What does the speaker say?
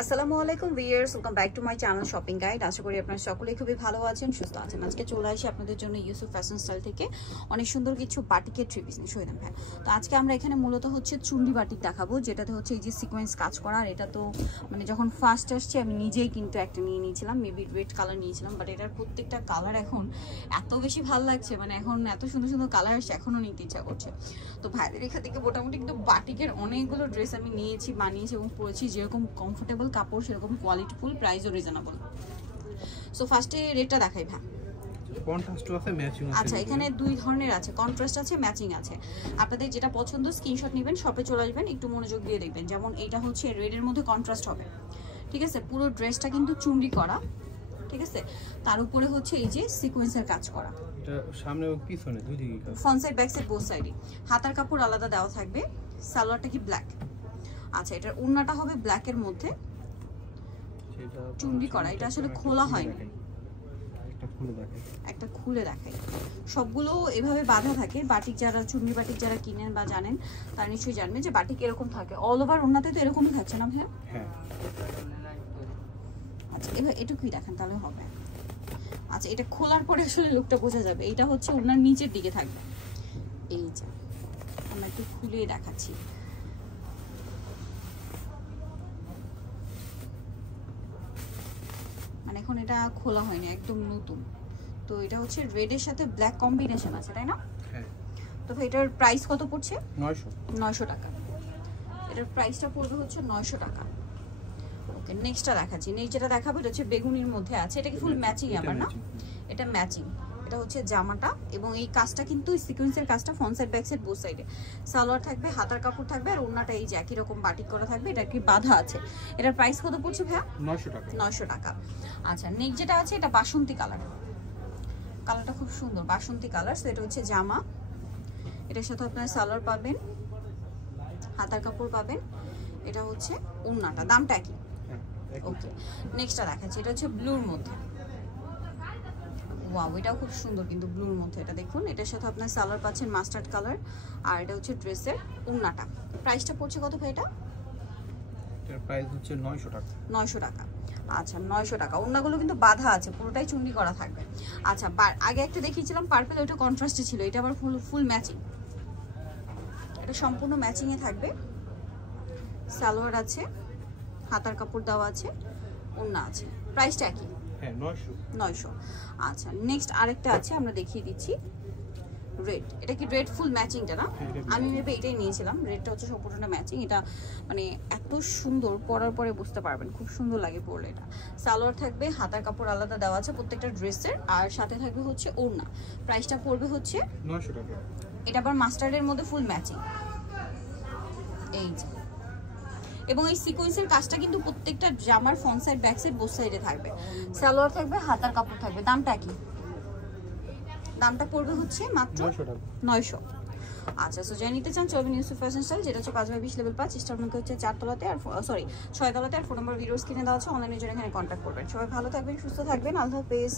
আসসালামু আলাইকুম viewers, welcome back to my channel shopping guide. আশা করি আপনারা সকলেই খুবই ভালো আছেন, সুস্থ আছেন। আজকে চলে আসি আপনাদের জন্য ইউসুফ ফ্যাশন স্টাইল থেকে অনেক সুন্দর কিছু বাটিকের থ্রি পিস নিয়ে শহীদান ভাই। তো আজকে আমরা এখানে মূলত হচ্ছে চুন্ডি বাটিক দেখাবো, যেটাতে হচ্ছে এই যে সিকোয়েন্স কাজ করা। আর এটা তো মানে যখন ফার্স্ট আসছে আমি নিজেই কিন্তু একটা নিয়ে নিয়েছিলাম, মেবি রেড কালার নিয়েছিলাম, বাট এটার প্রত্যেকটা কালার এখন এত বেশি ভালো লাগছে, মানে এখন এত সুন্দর সুন্দর কালার আসছে, এখনও নিতে ইচ্ছা করছে। তো ভাইদের এখান থেকে মোটামুটি কিন্তু বাটিকের অনেকগুলো ড্রেস আমি নিয়েছি, বানিয়েছি এবং পরেছি। যেরকম কমফোর্টেবল কাপড় সেরকম কোয়ালিটিফুল, প্রাইসও রিজনেবল। সো ফার্স্টে রেটটা দেখাই ভাই। কন্ট্রাস্ট আছে, ম্যাচিং আছে। আচ্ছা, এখানে দুই ধরনের আছে, কন্ট্রাস্ট আছে, ম্যাচিং আছে। আপনাদের যেটা পছন্দ স্ক্রিনশট নেবেন, শপে চলে আসবেন, একটু মনোযোগ দিয়ে দেখবেন। যেমন এটা হচ্ছে রেডের মধ্যে কন্ট্রাস্ট হবে, ঠিক আছে। পুরো ড্রেসটা কিন্তু চুন্ডি করা, ঠিক আছে। তার উপরে হচ্ছে এই যে সিকোয়েন্সের কাজ করা, এটা সামনে ও পিছনে দুই দিকে কাজ, front side back side both সাইডই। হাতার কাপড় আলাদা দেওয়া থাকবে। সালোয়ারটা কি ব্ল্যাক। আচ্ছা, এটার ওড়নাটা হবে ব্ল্যাকের মধ্যে চুন্ডি করা। এটা আসলে খোলা হয়নি, একটা খুলে দেখাই। সবগুলো এভাবে বাঁধা থাকে। বাটিক যারা চুন্ডি বাটিক যারা কিনেন বা জানেন তারা নিশ্চয়ই জানবেন যে বাটিক এরকম থাকে। অল ওভার ওড়নাতে তো এরকমই থাকছে না ভাইয়া? হ্যাঁ। আচ্ছা, এবার এটুকুই দেখেন তাহলে হবে। আচ্ছা, এটা খোলার পরে আসলে লুকটা বোঝা যাবে। এটা হচ্ছে ওড়নার নিচের দিকে থাকবে। এই যে আমরা একটু খুলে দেখাচ্ছি। মানে এখন এটা খোলা হয়নি, একদম নতুন। তো এটা হচ্ছে রেডের সাথে ব্ল্যাক কম্বিনেশন আছে, তাই না? হ্যাঁ। তো এটার প্রাইস কত পড়ছে? 900 টাকা। এটার প্রাইসটা পড়বে হচ্ছে 900 টাকা। ওকে, নেক্সটটা দেখাচ্ছি। নেক্সট যেটা দেখাবো এটা হচ্ছে বেগুনির মধ্যে আছে। এটা কি ফুল ম্যাচিং আবার না? এটা ম্যাচিং। এটা হচ্ছে জামাটা এবং এই কাজটা কিন্তু সিকোয়েন্সের কাজটা front side back side both সাইডে। সালোয়ার থাকবে, হাতার কাপড় থাকবে, আর ওড়নাটা এই যে একই রকম বাটিক করা থাকবে। এটা কি বাঁধা আছে। এটার প্রাইস কত পড়ছে ভাইয়া? 900 টাকা। 900 টাকা। আচ্ছা, নেক্সট যেটা আছে এটা বাসন্তী কালার। কালারটা খুব সুন্দর, বাসন্তী কালার। তো এটা হচ্ছে জামা, এটার সাথে আপনারা সালোয়ার পাবেন, হাতার কাপড় পাবেন। এটা হচ্ছে ওড়নাটা, দামটা কি? ওকে, নেক্সটটা দেখাচ্ছি। এটা হচ্ছে ব্লুর মধ্যে। ওয়াও, এটাও খুব সুন্দর কিন্তু ব্লুর মধ্যে। এটা দেখুন, এটার সাথে আপনার সালোয়ার পাচ্ছেন মাস্টার্ড কালার, আর এটা হচ্ছে ড্রেসের ওড়নাটা। প্রাইসটা পড়ছে কত ভাই এটা? এটার প্রাইস হচ্ছে 900 টাকা। 900 টাকা। আচ্ছা, 900 টাকা। ওড়নাগুলো কিন্তু বাঁধা আছে, পুরোটাই চুন্ডি করা থাকবে। আচ্ছা, আগে একটা দেখিয়েছিলাম পার্পল, ওইটা কন্ট্রাস্টে ছিল। এটা আবার ফুল ম্যাচিং। এটা সম্পূর্ণ ম্যাচিং এ থাকবে। সালোয়ার আছে, হাতার কাপড় দেওয়া আছে, ওড়না আছে। প্রাইসটা কি? হ্যাঁ, 900। আচ্ছা, নেক্সট আরেকটা আছে, আমরা দেখিয়ে দিচ্ছি। রেড, এটা কি রেড ফুল ম্যাচিংটা না? আমি ভেবে এটাই নিয়েছিলাম। রেডটা হচ্ছে সম্পূর্ণটা ম্যাচিং। এটা মানে এত সুন্দর, পরার পরে বুঝতে পারবেন, খুব সুন্দর লাগে পরলে। এটা সালোয়ার থাকবে, হাতার কাপড় আলাদা দেওয়া আছে প্রত্যেকটা ড্রেসের, আর সাথে থাকবে হচ্ছে ওড়না। প্রাইসটা পড়বে হচ্ছে 900 টাকা। এটা আবার মাস্টার্ডের মধ্যে ফুল ম্যাচিং। এই যে, এবং এই সিকোয়েন্সের কাজটা কিন্তু প্রত্যেকটা জামার front side back side both সাইডে থাকবে। সালোয়ার থাকবে, হাতার কাপড় থাকবে। দামটা কি? দামটা পড়বে হচ্ছে মাত্র 900 টাকা। 900। আচ্ছা, সো যাই নিতে চান চলবেন ইউসুফ ফ্যাশন স্টাইল, যেটা হচ্ছে 5/20 লেভেল 5 স্টার মার্কেট হচ্ছে 4 তলাতে, আর 6 তলাতে। আর ফোন নাম্বার ভিডিওস কিনে দেওয়া আছে, অনলাইনে জন্য এখানে কন্ট্যাক্ট করবেন। সবাই ভালো থাকবেন, সুস্থ থাকবেন, আল্লাহ হাফেজ।